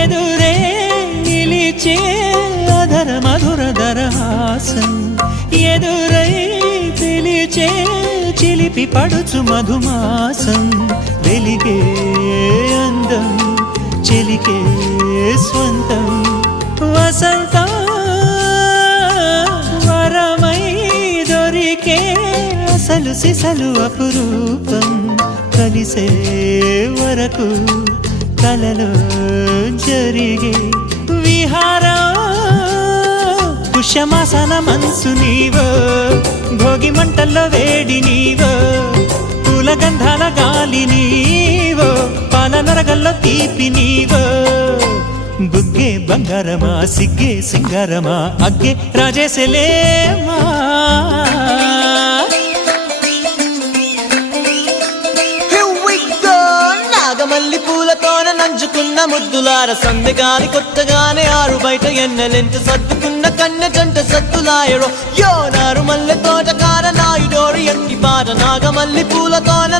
ఎదురే నిలిచే అధర మధుర దరహాసం ఎదురై పిలిచే చిలిపి పడుచు మధుమాసం వెలిగే అందం చెలికే స్వంతం వసంతం వరమై దొరికే అసలు సిసలు అపురూపం కలిసే వరకు కలలో జరిగే విహారం పుష్యమాసన మనసు నీవో భోగి మంటల్లో వేడి నీవో పూల గంధాల గాలి నీవో పాల నరగల్లో తీపి నీవో బుగ్గే బంగారమా సిగ్గే సింగారమా అగ్గే రాజేసలేమా మల్లి పూలతోన నంచుకున్న ముద్దులార సందెగాని కొత్తగానే ఆరు బయట ఎన్నెలెంట సర్దుకున్న కన్నె జంట సత్తులాయరో యో నారు మల్లె తోట కార నాయుడోరి ఎట్టి పాట నాగమల్లి పూలతోన